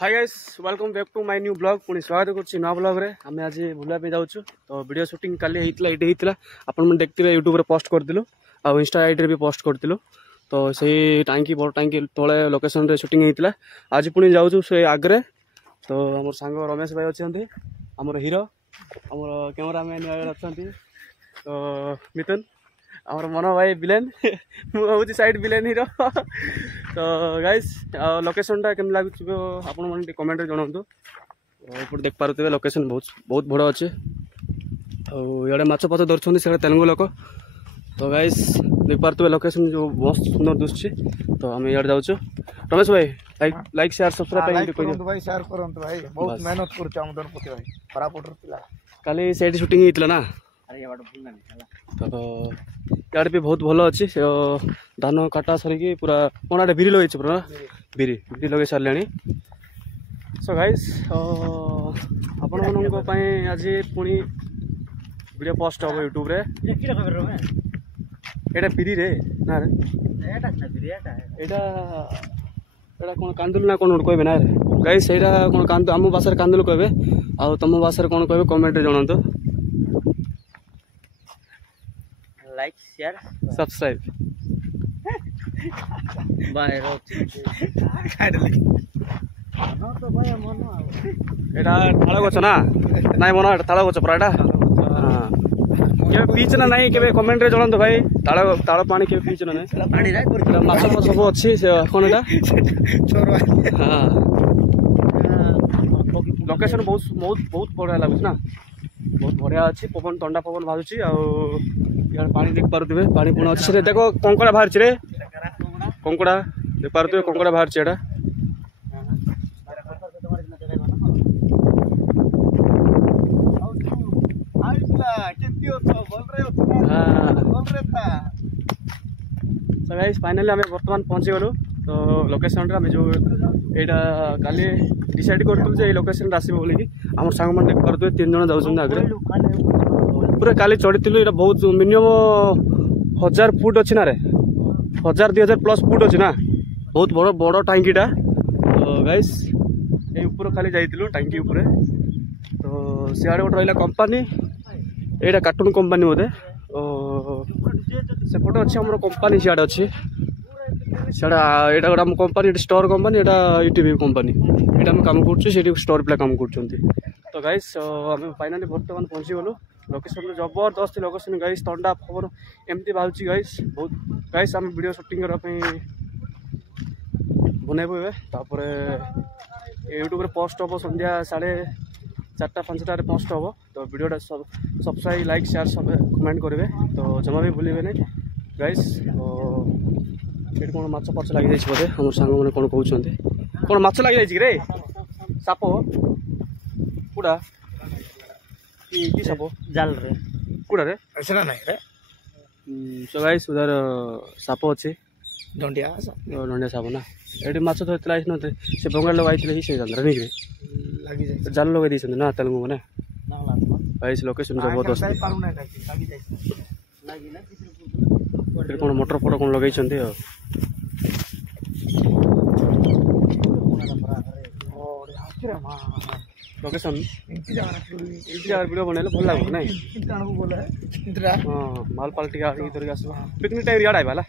Hi guys welcome back to my new blog पुणी स्वागत कर नया ब्लॉग रे आम आज बुलापी जाऊँ तो वीडियो शूटिंग काली ये आपन देखते यूट्यूब रे पोस्ट करथिलु आ इंस्टा आईडी रे भी पोस्ट करथिलु तो सही टांकी बड़ टांकी तले लोकेशन रे शूटिंग होता आज पुणी जाऊँ से आगे तो आम सांग रमेश भाई अच्छे आमर हीरो आमर कैमरामैन अच्छा तो मिथुन आमर मन भाई विलेन मुझे साइड विलेन हीरो तो गाइस लोकेशन टा केम लागु आपण मन कमेंट रे जणावतु एपट देख पारुते लोकेशन बहुत बड़ अच्छे इे माछ पथ धरछन से तेलुगु लोक तो गाइस देख पारुते लोकेशन जो मस्त सुंदर दुसछि तो आम इे जाऊँ रमेश भाई लाइक शेयर सब्सक्राइब भाई शेयर करंतु भाई बहुत मेहनत करछ हम दनपति भाई परापटर पिला काली सेट शूटिंग हेतला ना अरे याड भूल ना तो यार भी बहुत भल अच्छी धान काटा सरिकी पूरा कौन बिरी लगे पूरा बिरी बिरी लगे सारे सो गाइस आपण मन आज पुणी वीडियो पोस्ट हम यूट्यूब रे एटा बिरी रे ना रे एटा कौन कांदुल ना कौन कहबे ना रे गाइस एटा कौन कांदु आम भाषा कांदुल कहबे आ तुम भाषा कौन कहबे कमेंट रे जणांतो लाइक शेयर सब्सक्राइब बाय एटा ताल गछ ना नाई मन एटा ताल गछ पूरा एटा के पीच ना नहीं के कमेंट रे जणांतो भाई ताल ताल पानी के पीच ना नहीं पानी रे एटा माछ सब अच्छी कोन एटा छोरो हां लोकेशन बहुत बहुत बहुत बढ़िया लागुछ ना बहुत बढ़िया अच्छी पवन ठंडा पवन बाजुची आ पानी देख पारे पानी पुण अच्छे देखो कंकड़ा बाहर रे कंकड़ा देख पारे कंकड़ा बाहर एटा फाइनाली आम बर्तमान पहुँची गलु तो लोकेशन आम जो यहाँ काली डिसाइड करूँ लोकेशन आसब बोलिकी आम सांग मैंने देख पारे 3 जन जाऊँ आगे पूरा काली चढ़ी ये बहुत मिनिमम 1000 फुट अच्छी ना रे 1000-2000 प्लस फुट अच्छी ना बहुत बड़ बड़ टांकीटा तो गाइस ये ऊपर खाली जाइलु टांकी ऊपर तो सियाड़े गोटे रहा कंपानी यहाँ कार्टून कंपानी बोधे सेपटे अच्छे आम कंपानी सियाड़े अच्छी यहाँ गोटे आम कंपानी स्टोर कंपानी यहाँ ईटीवी कंपानी यहाँ आम कम कर स्टोर पिला कम कर तो गाइस आम फाइनाली बर्तमान पहुँची गलु लोकेशन जबरदस्त लोकेशन गाइस थंडा पवन एमती बाहर गाइस बहुत गाइस आम वीडियो शूटिंग करने बनैबू तापर यूट्यूब पोस्ट हम संध्या 4:30-5 पोस्ट हम तो वीडियोटा सब्सक्राइब लाइक शेयर सब कमेंट करेंगे तो जमा भी भूलिए नहीं गाइस ये कौन माछ पर्च लग जाए बोधे हम सांग मैंने कौन कहते कौन माछ लग जाए रे साप कूड़ा कि साप जाल रे कूड़ा रे ऐसा नहीं रे सो गाइस उधर साप अच्छे डंडिया साप ना ये माछ धरता आसते से बंगाल लोग आई से जान नहीं लगी जाल लगे दी ना तेलुगु मैंने गाइस लोकेशन जबरदस्त कौन मोटर फोटर कौन लगे लोकेशन वीडियो बनैले भल लगे ना हाँ माल पाल धरिक आस पिकनिक टाइम इे आइबा ना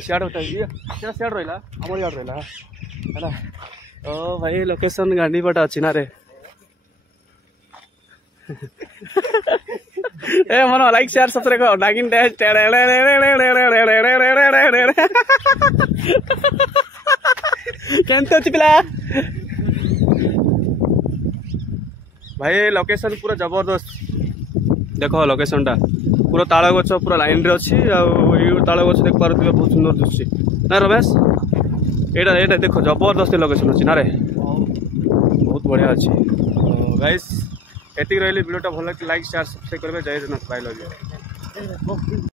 सियाड़ सियाड़ रहा आम इे रहा है ओ भाई लोकेशन गांडी पटा अच्छी ना रे ए मन लाइक शेयर सब्सक्राइब नागिन डैश केमती अच्छी पिला भाई लोकेशन पूरा जबरदस्त देखो लोकेशन टा पूरा ताल गछ पूरा लाइन रे अच्छी ताल गछ देख पारे बहुत सुंदर दुसछि ना रमेश एटा देखो जबरदस्त लोकेशन अच्छी ना रे बहुत बढ़िया अच्छी तो गाइस एति रही वीडियोटा भल लगे लाइक शेयर सब्सक्राइब करेंगे जय जगन्नाथ बाय लव यू।